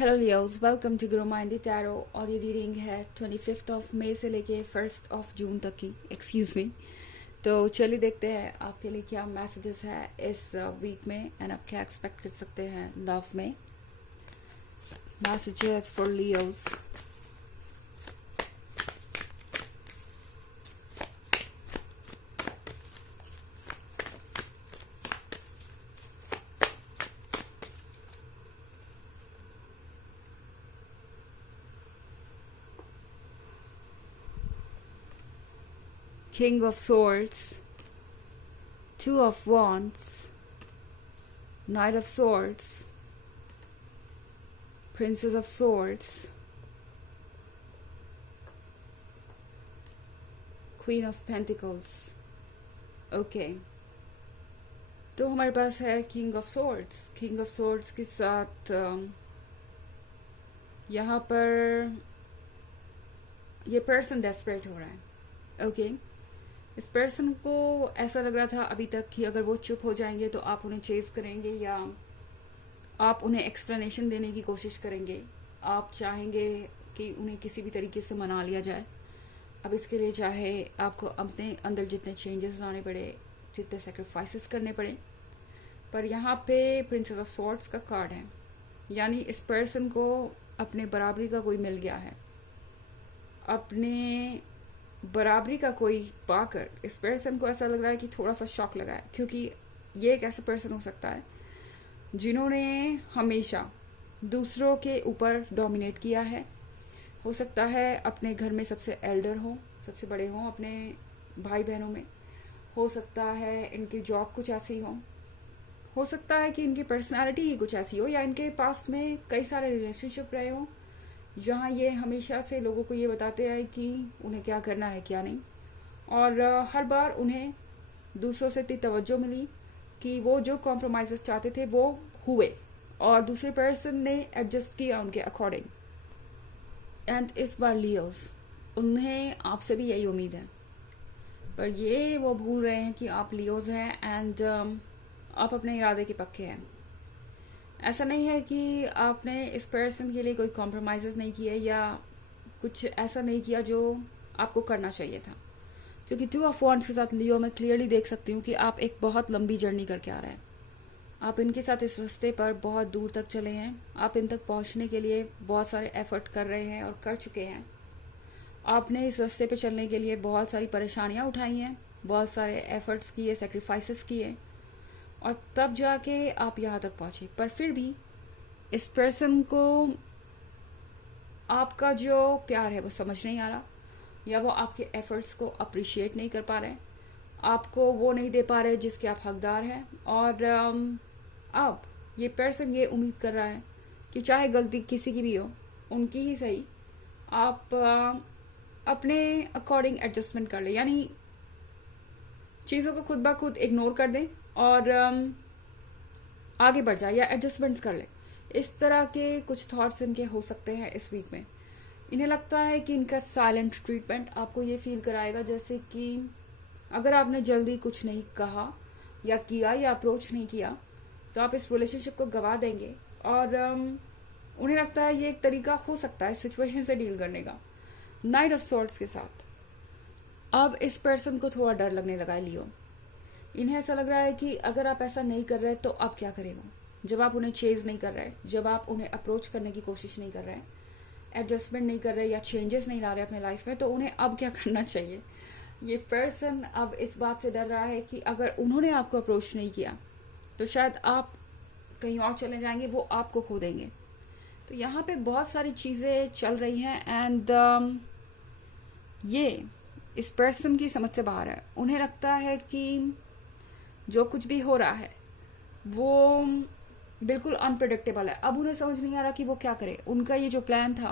Hello Leos, welcome to grow mindy tarot. और ये reading है 25 ऑफ मई से लेके 1 ऑफ जून तक की। Excuse me. तो चलिए देखते हैं आपके लिए क्या मैसेजेस है इस वीक में एंड आप क्या एक्सपेक्ट कर सकते हैं लव में। Messages for Leos. King of Swords, Two of Wands, Knight of Swords, Princess of Swords, Queen of Pentacles। Okay, तो हमारे पास है king of swords. King of swords के साथ यहाँ पर ये पर्सन डेस्परेट हो रहा है। ओके, इस पर्सन को ऐसा लग रहा था अभी तक कि अगर वो चुप हो जाएंगे तो आप उन्हें चेज करेंगे या आप उन्हें एक्सप्लेनेशन देने की कोशिश करेंगे। आप चाहेंगे कि उन्हें किसी भी तरीके से मना लिया जाए। अब इसके लिए चाहे आपको अपने अंदर जितने चेंजेस लाने पड़े, जितने सेक्रीफाइसेस करने पड़े, पर यहाँ पे प्रिंसेस ऑफ सॉर्ड्स का कार्ड है, यानी इस पर्सन को अपने बराबरी का कोई मिल गया है। अपने बराबरी का कोई पाकर इस पर्सन को ऐसा लग रहा है कि थोड़ा सा शॉक लगा है, क्योंकि ये एक ऐसा पर्सन हो सकता है जिन्होंने हमेशा दूसरों के ऊपर डोमिनेट किया है। हो सकता है अपने घर में सबसे एल्डर हो, सबसे बड़े हों अपने भाई बहनों में। हो सकता है इनकी जॉब कुछ ऐसी हो सकता है कि इनकी पर्सनालिटी ही कुछ ऐसी हो, या इनके पास में कई सारे रिलेशनशिप रहे हों जहाँ ये हमेशा से लोगों को ये बताते आए कि उन्हें क्या करना है क्या नहीं, और हर बार उन्हें दूसरों से इतनी तवज्जो मिली कि वो जो कॉम्प्रोमाइजेस चाहते थे वो हुए और दूसरे पर्सन ने एडजस्ट किया उनके अकॉर्डिंग। एंड इस बार लियोस, उन्हें आपसे भी यही उम्मीद है, पर ये वो भूल रहे हैं कि आप लियोस हैं एंड आप अपने इरादे के पक्के हैं। ऐसा नहीं है कि आपने इस पर्सन के लिए कोई कॉम्प्रोमाइजेस नहीं किए या कुछ ऐसा नहीं किया जो आपको करना चाहिए था, क्योंकि 2 ऑफ वॉन्ड्स के साथ लियो मैं क्लियरली देख सकती हूँ कि आप एक बहुत लंबी जर्नी करके आ रहे हैं। आप इनके साथ इस रास्ते पर बहुत दूर तक चले हैं। आप इन तक पहुँचने के लिए बहुत सारे एफर्ट कर रहे हैं और कर चुके हैं। आपने इस रास्ते पे चलने के लिए बहुत सारी परेशानियाँ उठाई हैं, बहुत सारे एफर्ट्स किए, सेक्रीफाइसेस किए, और तब जाके आप यहाँ तक पहुंचे। पर फिर भी इस पर्सन को आपका जो प्यार है वो समझ नहीं आ रहा, या वो आपके एफर्ट्स को अप्रिशिएट नहीं कर पा रहे, आपको वो नहीं दे पा रहे जिसके आप हकदार हैं। और अब ये पर्सन ये उम्मीद कर रहा है कि चाहे गलती किसी की भी हो, उनकी ही सही, आप अपने अकॉर्डिंग एडजस्टमेंट कर ले, यानी चीज़ों को खुद ब खुद इग्नोर कर दें और आगे बढ़ जाए या एडजस्टमेंट्स कर ले। इस तरह के कुछ थॉट्स इनके हो सकते हैं इस वीक में। इन्हें लगता है कि इनका साइलेंट ट्रीटमेंट आपको ये फील कराएगा जैसे कि अगर आपने जल्दी कुछ नहीं कहा या किया या अप्रोच नहीं किया तो आप इस रिलेशनशिप को गवा देंगे। और उन्हें लगता है ये एक तरीका हो सकता है सिचुएशन से डील करने का। नाइट ऑफ सॉर्ड्स के साथ अब इस पर्सन को थोड़ा डर लगने लगा है लियो। इन्हें ऐसा लग रहा है कि अगर आप ऐसा नहीं कर रहे तो अब क्या करें वो, जब आप उन्हें चेज नहीं कर रहे, जब आप उन्हें अप्रोच करने की कोशिश नहीं कर रहे, एडजस्टमेंट नहीं कर रहे या चेंजेस नहीं ला रहे अपने लाइफ में, तो उन्हें अब क्या करना चाहिए। ये पर्सन अब इस बात से डर रहा है कि अगर उन्होंने आपको अप्रोच नहीं किया तो शायद आप कहीं और चले जाएंगे, वो आपको खो देंगे। तो यहाँ पे बहुत सारी चीज़ें चल रही हैं एंड ये इस पर्सन की समझ से बाहर है। उन्हें लगता है कि जो कुछ भी हो रहा है वो बिल्कुल अनप्रेडिक्टेबल है। अब उन्हें समझ नहीं आ रहा कि वो क्या करे। उनका ये जो प्लान था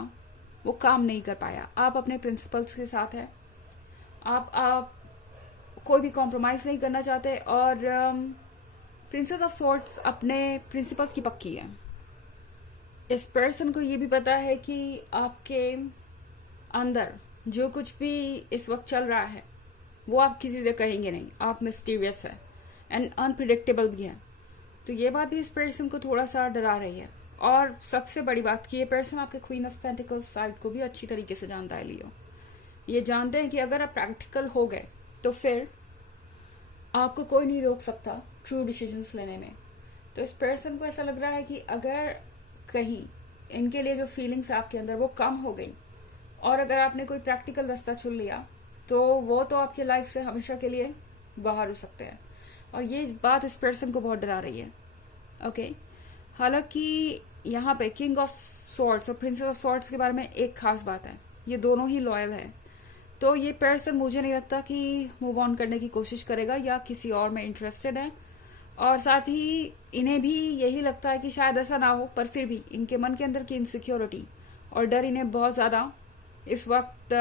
वो काम नहीं कर पाया। आप अपने प्रिंसिपल्स के साथ हैं, आप कोई भी कॉम्प्रोमाइज़ नहीं करना चाहते, और प्रिंसेस ऑफ सॉर्ड्स अपने प्रिंसिपल्स की पक्की है। इस पर्सन को ये भी पता है कि आपके अंदर जो कुछ भी इस वक्त चल रहा है वो आप किसी से कहेंगे नहीं। आप मिस्टीरियस है एंड अनप्रिडिक्टेबल भी है। तो ये बात भी इस पर्सन को थोड़ा सा डरा रही है। और सबसे बड़ी बात कि ये पर्सन आपके क्वीन ऑफ पेंटिकल्स साइड को भी अच्छी तरीके से जानता है लियो। ये जानते हैं कि अगर आप प्रैक्टिकल हो गए तो फिर आपको कोई नहीं रोक सकता ट्रू डिसीजंस लेने में। तो इस पर्सन को ऐसा लग रहा है कि अगर कहीं इनके लिए जो फीलिंग्स आपके अंदर वो कम हो गई और अगर आपने कोई प्रैक्टिकल रास्ता चुन लिया तो वो तो आपकी लाइफ से हमेशा के लिए बाहर हो सकते हैं। और ये बात इस पर्सन को बहुत डरा रही है। ओके, हालांकि यहाँ पे किंग ऑफ सॉर्ड्स और प्रिंसेस ऑफ सॉर्ड्स के बारे में एक खास बात है, ये दोनों ही लॉयल है। तो ये पर्सन मुझे नहीं लगता कि मूव ऑन करने की कोशिश करेगा या किसी और में इंटरेस्टेड है। और साथ ही इन्हें भी यही लगता है कि शायद ऐसा ना हो, पर फिर भी इनके मन के अंदर की इनसिक्योरिटी और डर इन्हें बहुत ज़्यादा इस वक्त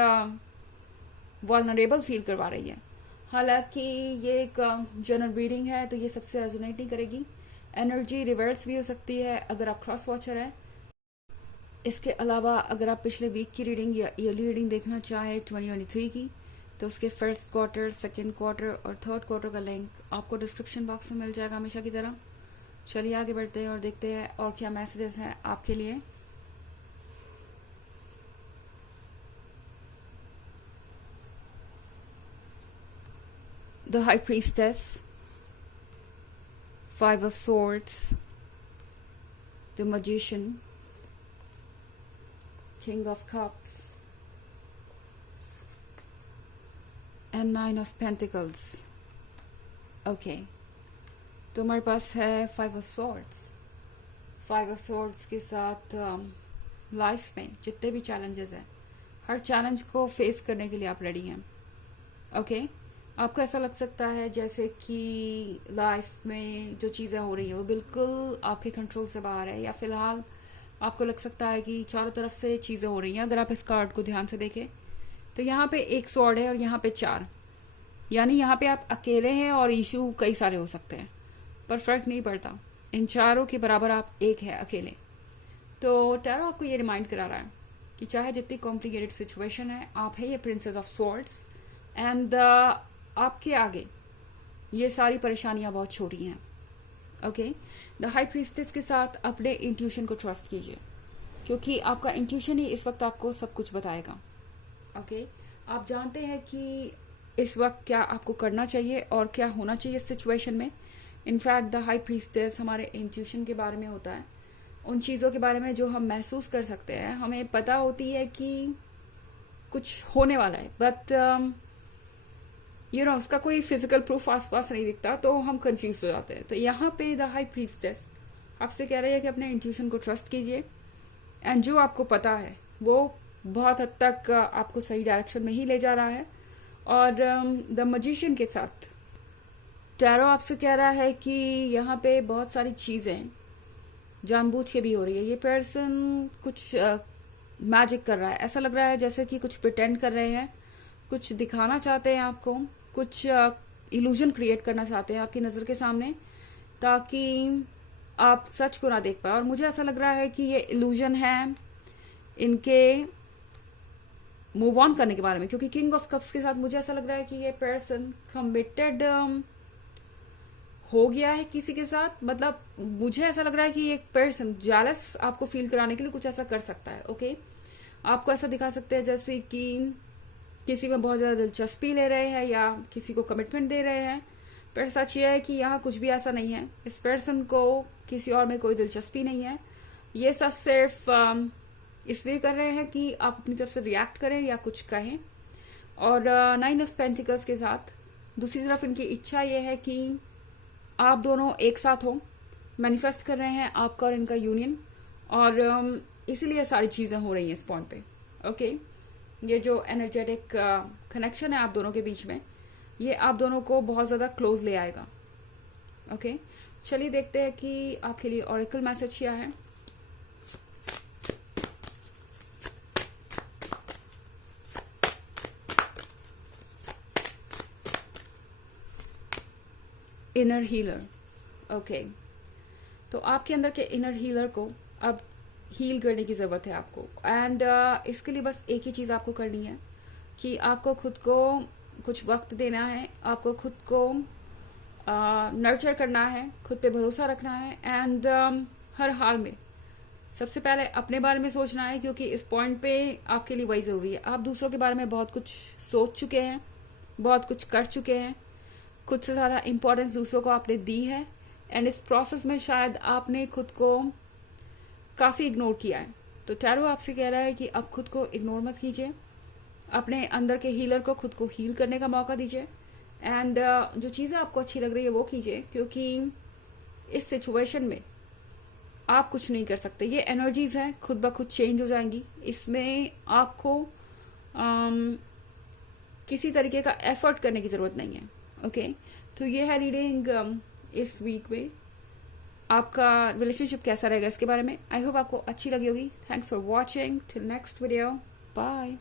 वल्नरेबल फील करवा रही है। हालांकि ये एक जनरल रीडिंग है तो ये सबसे रेजोनेट नहीं करेगी। एनर्जी रिवर्स भी हो सकती है अगर आप क्रॉस वॉचर हैं। इसके अलावा अगर आप पिछले वीक की रीडिंग या ईयरली रीडिंग देखना चाहें 2023 की, तो उसके फर्स्ट क्वार्टर, सेकेंड क्वार्टर और थर्ड क्वार्टर का लिंक आपको डिस्क्रिप्शन बॉक्स में मिल जाएगा हमेशा की तरह। चलिए आगे बढ़ते हैं और देखते हैं और क्या मैसेजेस हैं आपके लिए। The high priestess, 5 of swords, the magician, king of cups and 9 of pentacles। Okay, तो हमारे पास है 5 of swords। 5 of swords के साथ लाइफ में जितने भी चैलेंजेस हैं, हर चैलेंज को फेस करने के लिए आप रेडी हैं। ओके, आपको ऐसा लग सकता है जैसे कि लाइफ में जो चीज़ें हो रही है वो बिल्कुल आपके कंट्रोल से बाहर है, या फिलहाल आपको लग सकता है कि चारों तरफ से चीज़ें हो रही हैं। अगर आप इस कार्ड को ध्यान से देखें तो यहाँ पे एक स्वॉर्ड है और यहाँ पे 4, यानी यहाँ पे आप अकेले हैं और इशू कई सारे हो सकते हैं, पर फर्क नहीं पड़ता, इन चारों के बराबर आप एक है अकेले। तो टैरो आपको ये रिमाइंड करा रहा है कि चाहे जितनी कॉम्प्लिकेटेड सिचुएशन है, आप है ये प्रिंसेस ऑफ स्वॉर्ड्स एंड आपके आगे ये सारी परेशानियां बहुत छोटी हैं। ओके, द हाई प्रीस्टेस के साथ अपने इंट्यूशन को ट्रस्ट कीजिए, क्योंकि आपका इंट्यूशन ही इस वक्त आपको सब कुछ बताएगा। ओके, आप जानते हैं कि इस वक्त क्या आपको करना चाहिए और क्या होना चाहिए इस सिचुएशन में। इनफैक्ट द हाई प्रीस्टेस हमारे इंट्यूशन के बारे में होता है, उन चीज़ों के बारे में जो हम महसूस कर सकते हैं। हमें पता होती है कि कुछ होने वाला है, बट उसका कोई फिजिकल प्रूफ आसपास नहीं दिखता, तो हम कंफ्यूज हो जाते हैं। तो यहाँ पे द हाई प्रीस्टेस आपसे कह रही है कि अपने इंट्यूशन को ट्रस्ट कीजिए, एंड जो आपको पता है वो बहुत हद तक आपको सही डायरेक्शन में ही ले जा रहा है। और द मैजिशियन के साथ टैरो आपसे कह रहा है कि यहाँ पे बहुत सारी चीज़ें जानबूझ के भी हो रही है। ये पर्सन कुछ मैजिक कर रहा है, ऐसा लग रहा है जैसे कि कुछ प्रिटेंड कर रहे हैं, कुछ दिखाना चाहते हैं आपको, कुछ इल्यूजन क्रिएट करना चाहते हैं आपकी नज़र के सामने, ताकि आप सच को ना देख पाए। और मुझे ऐसा लग रहा है कि ये इल्यूजन है इनके मूव ऑन करने के बारे में, क्योंकि किंग ऑफ कप्स के साथ मुझे ऐसा लग रहा है कि ये पर्सन कमिटेड हो गया है किसी के साथ। मतलब मुझे ऐसा लग रहा है कि ये पर्सन जेलस आपको फील कराने के लिए कुछ ऐसा कर सकता है। ओके, आपको ऐसा दिखा सकते हैं जैसे कि किसी में बहुत ज़्यादा दिलचस्पी ले रहे हैं या किसी को कमिटमेंट दे रहे हैं, पर सच ये है कि यहाँ कुछ भी ऐसा नहीं है। इस पर्सन को किसी और में कोई दिलचस्पी नहीं है। ये सब सिर्फ इसलिए कर रहे हैं कि आप अपनी तरफ से रिएक्ट करें या कुछ कहें। और 9 ऑफ पेंटिकल्स के साथ दूसरी तरफ इनकी इच्छा ये है कि आप दोनों एक साथ हो, मैनिफेस्ट कर रहे हैं आपका और इनका यूनियन, और इसीलिए सारी चीज़ें हो रही हैं इस पॉइंट पे। ओके, ये जो एनर्जेटिक कनेक्शन है आप दोनों के बीच में, ये आप दोनों को बहुत ज़्यादा क्लोज ले आएगा। ओके, चलिए देखते हैं कि आपके लिए ऑरेकल मैसेज क्या है। Inner healer. ओके, तो आपके अंदर के इनर हीलर को अब हील करने की ज़रूरत है आपको, एंड इसके लिए बस एक ही चीज़ आपको करनी है कि आपको खुद को कुछ वक्त देना है, आपको खुद को नर्चर करना है, खुद पे भरोसा रखना है, एंड हर हाल में सबसे पहले अपने बारे में सोचना है, क्योंकि इस पॉइंट पे आपके लिए वही ज़रूरी है। आप दूसरों के बारे में बहुत कुछ सोच चुके हैं, बहुत कुछ कर चुके हैं, खुद से ज़्यादा इम्पोर्टेंस दूसरों को आपने दी है, एंड इस प्रोसेस में शायद आपने खुद को काफ़ी इग्नोर किया है। तो टैरो आपसे कह रहा है कि अब खुद को इग्नोर मत कीजिए, अपने अंदर के हीलर को खुद को हील करने का मौका दीजिए, एंड जो चीज़ें आपको अच्छी लग रही है वो कीजिए, क्योंकि इस सिचुएशन में आप कुछ नहीं कर सकते। ये एनर्जीज हैं, खुद ब खुद चेंज हो जाएंगी। इसमें आपको किसी तरीके का एफर्ट करने की ज़रूरत नहीं है। ओके, तो ये है रीडिंग इस वीक में। आपका रिलेशनशिप कैसा रहेगा इसके बारे में आई होप आपको अच्छी लगी होगी। Thanks for watching, till next video, bye.